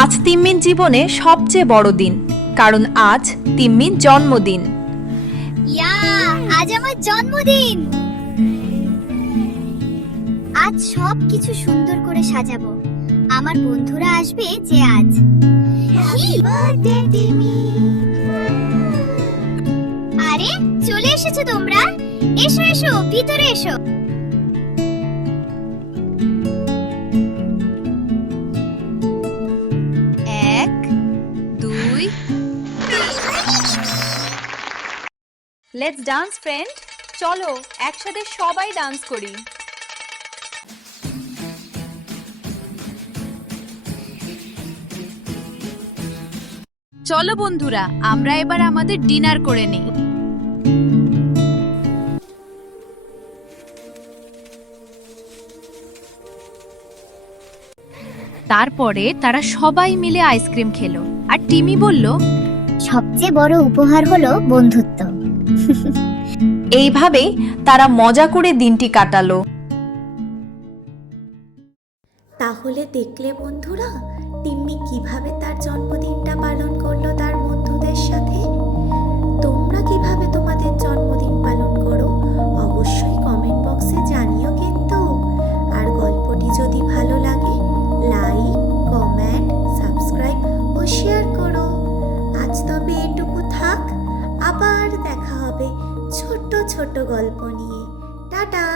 আজ তিন্নির জীবনে সবচেয়ে বড় দিন, কারণ আজ তিন্নির জন্মদিন। ইয়া, আজ আমার জন্মদিন। আজ সব কিছু সুন্দর করে সাজাবো। আমার বন্ধুরা আসবে যে আজ। Happy birthday TIMI. আরে চলে এসেছো তোমরা, এসো এসো ভিতরে এসো। এক, দুই, লেটস ডান্স ফ্রেন্ড। চলো একসাথে সবাই ডান্স করি। চলো বন্ধুরা, আমরা এবার আমাদের ডিনার করে নিই। তারপরে তারা সবাই মিলে আইসক্রিম খেলো, আর টিমি বলল, সবচেয়ে বড় উপহার হলো বন্ধুত্ব। এইভাবেই তারা মজা করে দিনটি কাটালো। তাহলে দেখলে বন্ধুরা, টিম্মি কিভাবে তার জন্মদিনটা পালন করলো তার বন্ধুদের সাথে। তোমরা কিভাবে তোমাদের জন্মদিন পালন করো অবশ্যই কমেন্ট বক্সে জানিও কিন্তু। আর গল্পটি যদি ভালো লাগে লাইক, কমেন্ট, সাবস্ক্রাইব ও শেয়ার করো। আজ তবে এটুকু থাক, আবার দেখা হবে ছোট ছোট গল্প নিয়ে। টাটা।